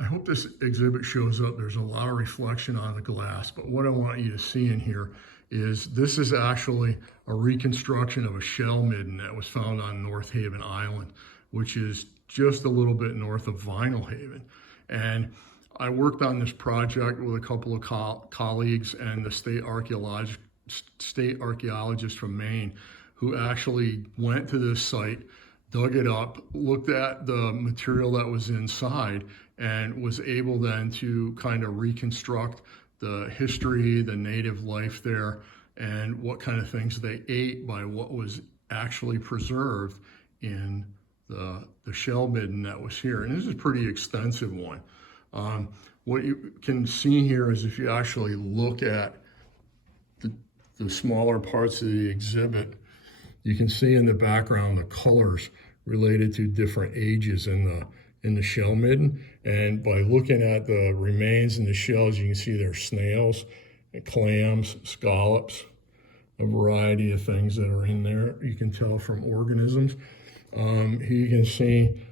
I hope this exhibit shows up. There's a lot of reflection on the glass, but what I want you to see in here is this is actually a reconstruction of a shell midden that was found on North Haven Island, which is just a little bit north of Vinyl Haven. And I worked on this project with a couple of colleagues and the state archaeologist from Maine, who actually went to this site, dug it up, looked at the material that was inside, and was able then to kind of reconstruct the history, the native life there, and what kind of things they ate by what was actually preserved in the shell midden that was here. And this is a pretty extensive one. What you can see here is if you actually look at the smaller parts of the exhibit, you can see in the background the colors related to different ages in the shell midden. And by looking at the remains and the shells, you can see there's snails, clams, scallops, a variety of things that are in there. You can tell from organisms. Here you can see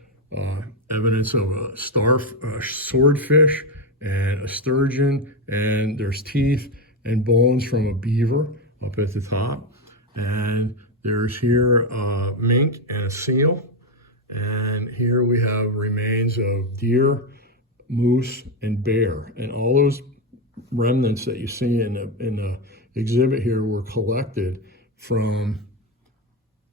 evidence of a swordfish and a sturgeon, and there's teeth and bones from a beaver up at the top. And there's here a mink and a seal. And here we have remains of deer, moose, and bear. And all those remnants that you see in the exhibit here were collected from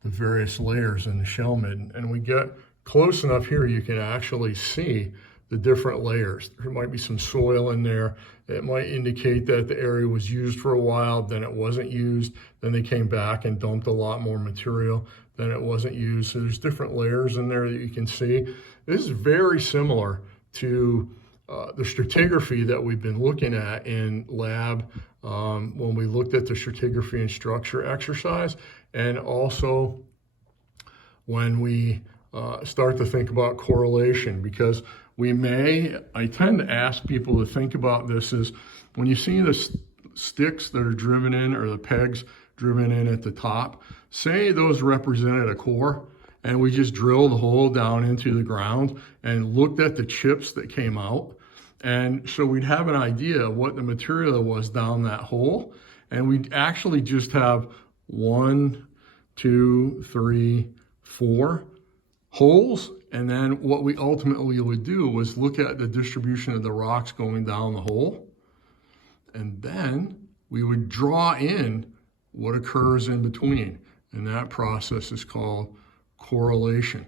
the various layers in the shell midden. And we get close enough here, you can actually see the different layers. There might be some soil in there. It might indicate that the area was used for a while, then it wasn't used, then they came back and dumped a lot more material, then it wasn't used. So there's different layers in there that you can see. This is very similar to the stratigraphy that we've been looking at in lab when we looked at the stratigraphy and structure exercise, and also when we start to think about correlation, because I tend to ask people to think about this as when you see the sticks that are driven in, or the pegs driven in at the top, say those represented a core, and we just drilled a hole down into the ground and looked at the chips that came out. And so we'd have an idea of what the material was down that hole. And we'd actually just have 1, 2, 3, 4 holes. And then what we ultimately would do was look at the distribution of the rocks going down the hole. And then we would draw in what occurs in between. And that process is called correlation.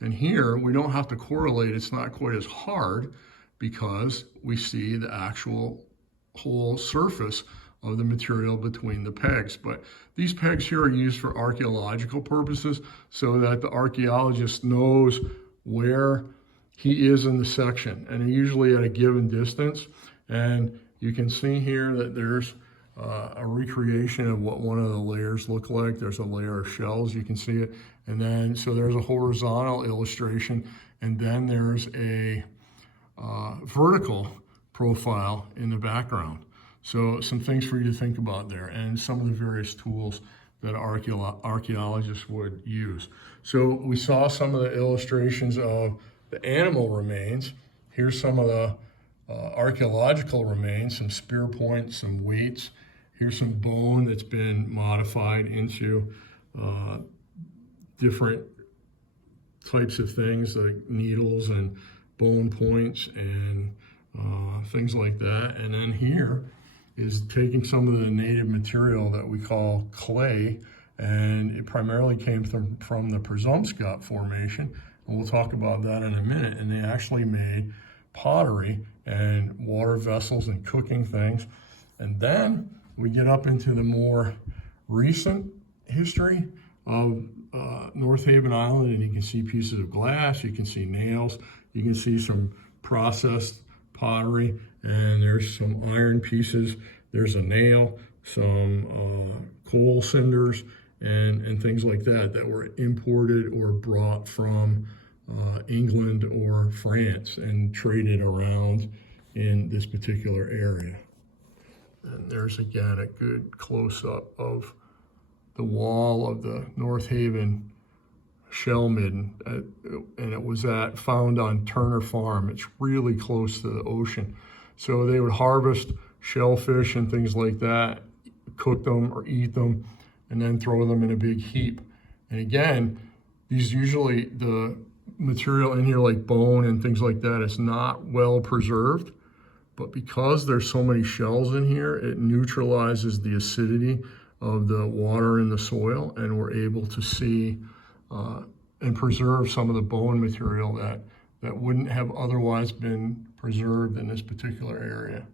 And here we don't have to correlate. It's not quite as hard because we see the actual whole surface of the material between the pegs. But these pegs here are used for archaeological purposes so that the archaeologist knows where he is in the section, and usually at a given distance. And you can see here that there's a recreation of what one of the layers look like. There's a layer of shells, you can see it. And then, so there's a horizontal illustration, and then there's a vertical profile in the background. So some things for you to think about there, and some of the various tools that archaeologists would use. So we saw some of the illustrations of the animal remains. Here's some of the archaeological remains, some spear points, some weights. Here's some bone that's been modified into different types of things like needles and bone points and things like that. And then here is taking some of the native material that we call clay, and it primarily came from the Presumpscot Formation, and we'll talk about that in a minute. And they actually made pottery and water vessels and cooking things. And then we get up into the more recent history of North Haven Island, and you can see pieces of glass, you can see nails, you can see some processed pottery, and there's some iron pieces, there's a nail, some coal cinders, and things like that that were imported or brought from England or France and traded around in this particular area. And there's again a good close-up of the wall of the North Haven shell midden, and it was found on Turner Farm. It's really close to the ocean. So they would harvest shellfish and things like that, cook them or eat them, and then throw them in a big heap. And again, these usually, the material in here like bone and things like that is not well preserved, but because there's so many shells in here, it neutralizes the acidity of the water in the soil, and we're able to see and preserve some of the bone material that wouldn't have otherwise been preserved in this particular area.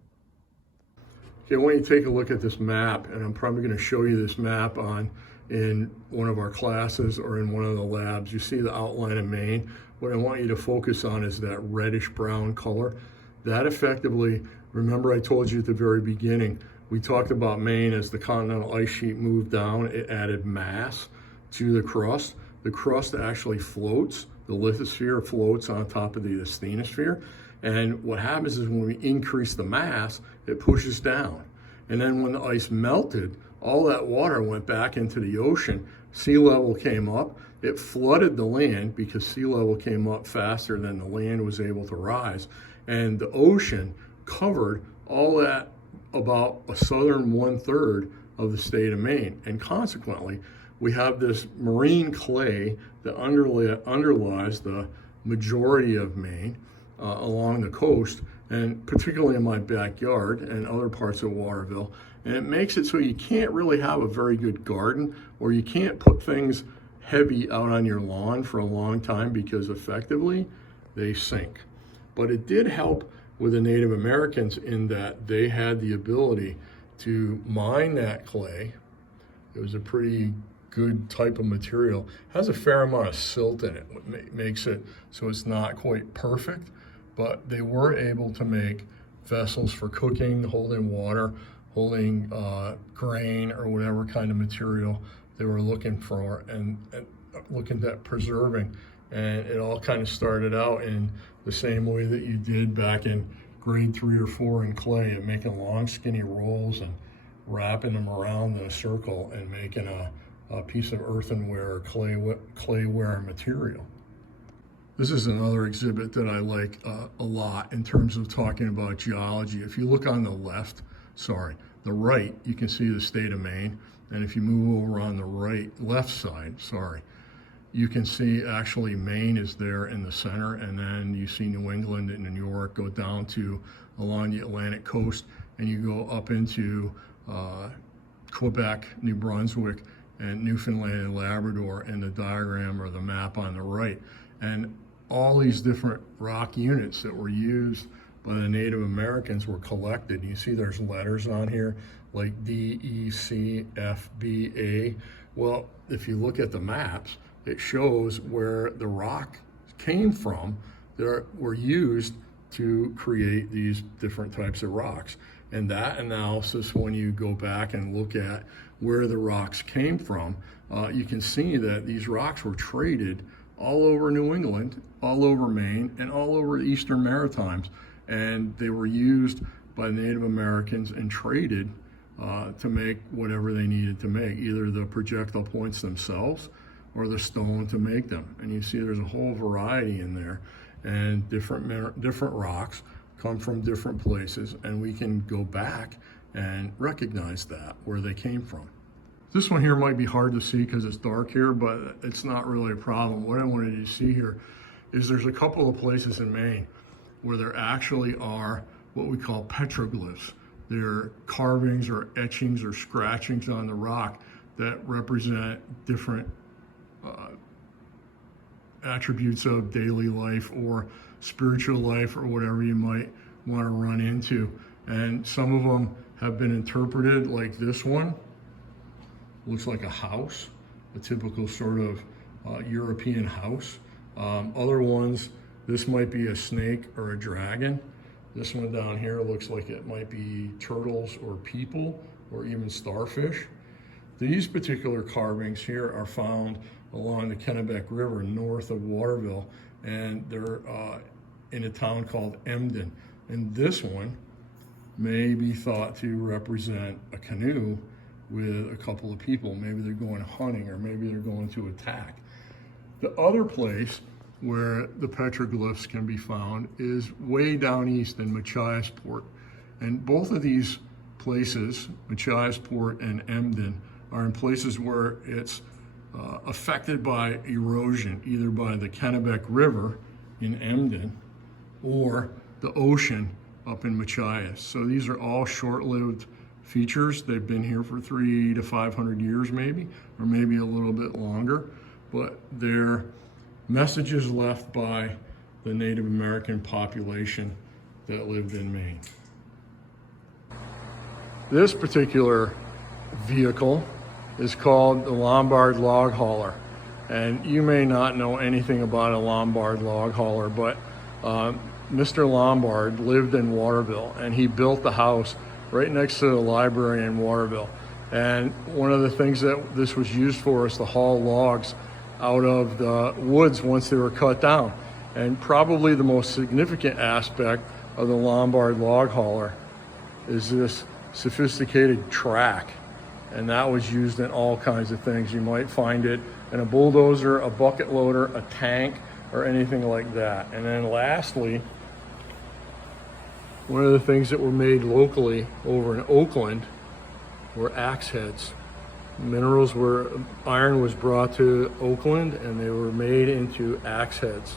Okay, I want you to take a look at this map, and I'm probably going to show you this map in one of our classes or in one of the labs. You see the outline of Maine. What I want you to focus on is that reddish brown color. That effectively, remember I told you at the very beginning, we talked about Maine as the continental ice sheet moved down, it added mass to the crust. The crust actually floats, the lithosphere floats on top of the asthenosphere. And what happens is when we increase the mass, it pushes down. And then when the ice melted, all that water went back into the ocean. Sea level came up, it flooded the land because sea level came up faster than the land was able to rise. And the ocean covered all that, about a southern 1/3 of the state of Maine. And consequently, we have this marine clay that underlies the majority of Maine along the coast, and particularly in my backyard and other parts of Waterville. And it makes it so you can't really have a very good garden, or you can't put things heavy out on your lawn for a long time because effectively they sink. But it did help with the Native Americans in that they had the ability to mine that clay. It was a pretty good type of material. It has a fair amount of silt in it, what makes it so it's not quite perfect, but they were able to make vessels for cooking, holding water, holding grain or whatever kind of material they were looking for, and looking at preserving. And it all kind of started out in the same way that you did back in grade 3 or 4 in clay, and making long skinny rolls and wrapping them around in a circle and making a piece of earthenware or clayware material. This is another exhibit that I like a lot in terms of talking about geology. If you look on the the right, you can see the state of Maine. And if you move over on the left side, you can see actually Maine is there in the center, and then you see New England and New York go down to along the Atlantic coast, and you go up into Quebec, New Brunswick, and Newfoundland and Labrador in the diagram or the map on the right. And all these different rock units that were used by the Native Americans were collected. You see there's letters on here like D, E, C, F, B, A. Well, if you look at the maps, it shows where the rock came from that were used to create these different types of rocks. And that analysis, when you go back and look at where the rocks came from, you can see that these rocks were traded all over New England, all over Maine, and all over the Eastern Maritimes. And they were used by Native Americans and traded to make whatever they needed to make, either the projectile points themselves or the stone to make them. And you see there's a whole variety in there, and different rocks come from different places, and we can go back and recognize that, where they came from. This one here might be hard to see because it's dark here, but it's not really a problem. What I wanted you to see here is there's a couple of places in Maine where there actually are what we call petroglyphs. They're carvings or etchings or scratchings on the rock that represent different attributes of daily life or spiritual life or whatever you might want to run into. And some of them have been interpreted, like this one looks like a house, a typical sort of European house. Other ones, this might be a snake or a dragon. This one down here looks like it might be turtles or people or even starfish. These particular carvings here are found along the Kennebec River north of Waterville, and they're in a town called Emden. And this one may be thought to represent a canoe with a couple of people. Maybe they're going hunting, or maybe they're going to attack. The other place where the petroglyphs can be found is way down east in Machiasport. And both of these places, Machiasport and Emden, are in places where it's affected by erosion, either by the Kennebec River in Emden or the ocean up in Machias. So these are all short-lived features. They've been here for 300 to 500 years maybe, or maybe a little bit longer, but they're messages left by the Native American population that lived in Maine. This particular vehicle is called the Lombard log hauler. And you may not know anything about a Lombard log hauler, but Mr. Lombard lived in Waterville, and he built the house right next to the library in Waterville. And one of the things that this was used for is to haul logs out of the woods once they were cut down. And probably the most significant aspect of the Lombard log hauler is this sophisticated track. And that was used in all kinds of things. You might find it in a bulldozer, a bucket loader, a tank, or anything like that. And then lastly, one of the things that were made locally over in Oakland were axe heads. Iron was brought to Oakland and they were made into axe heads.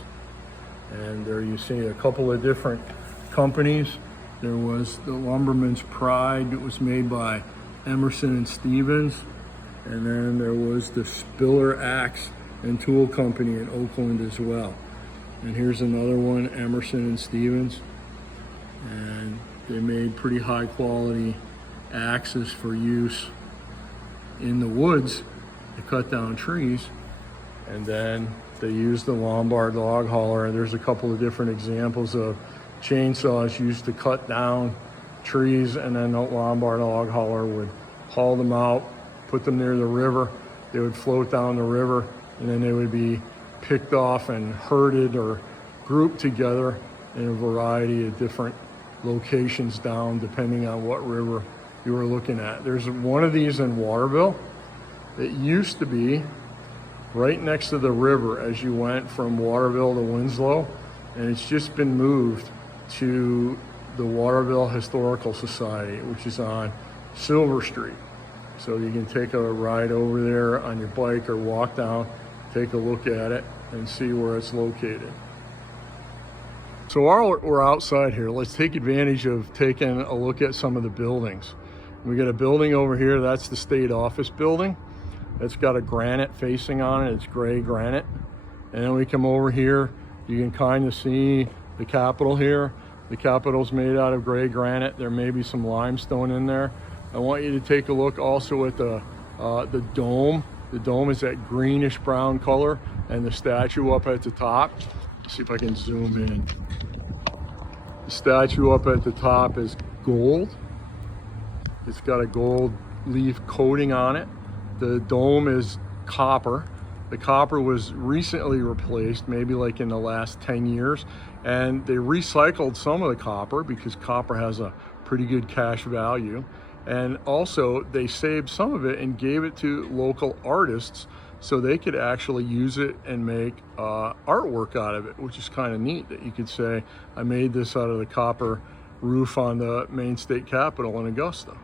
And there you see a couple of different companies. There was the Lumberman's Pride that was made by Emerson and Stevens. And then there was the Spiller Axe and Tool Company in Oakland as well. And here's another one, Emerson and Stevens. And they made pretty high quality axes for use in the woods to cut down trees. And then they used the Lombard log hauler. There's a couple of different examples of chainsaws used to cut down trees, and then the Lombard log hauler would haul them out, put them near the river. They would float down the river, and then they would be picked off and herded or grouped together in a variety of different locations down, depending on what river you were looking at. There's one of these in Waterville. It used to be right next to the river as you went from Waterville to Winslow, and it's just been moved to the Waterville Historical Society, which is on Silver Street. So you can take a ride over there on your bike or walk down, take a look at it and see where it's located. So while we're outside here, let's take advantage of taking a look at some of the buildings. We got a building over here, that's the state office building. It's got a granite facing on it, it's gray granite. And then we come over here, you can kind of see the Capitol here. The Capitol's made out of gray granite. There may be some limestone in there. I want you to take a look also at the dome. The dome is that greenish brown color, and the statue up at the top. Let's see if I can zoom in. The statue up at the top is gold. It's got a gold leaf coating on it. The dome is copper. The copper was recently replaced, maybe like in the last 10 years, and they recycled some of the copper because copper has a pretty good cash value. And also they saved some of it and gave it to local artists so they could actually use it and make artwork out of it, which is kind of neat that you could say, I made this out of the copper roof on the Maine State Capitol in Augusta.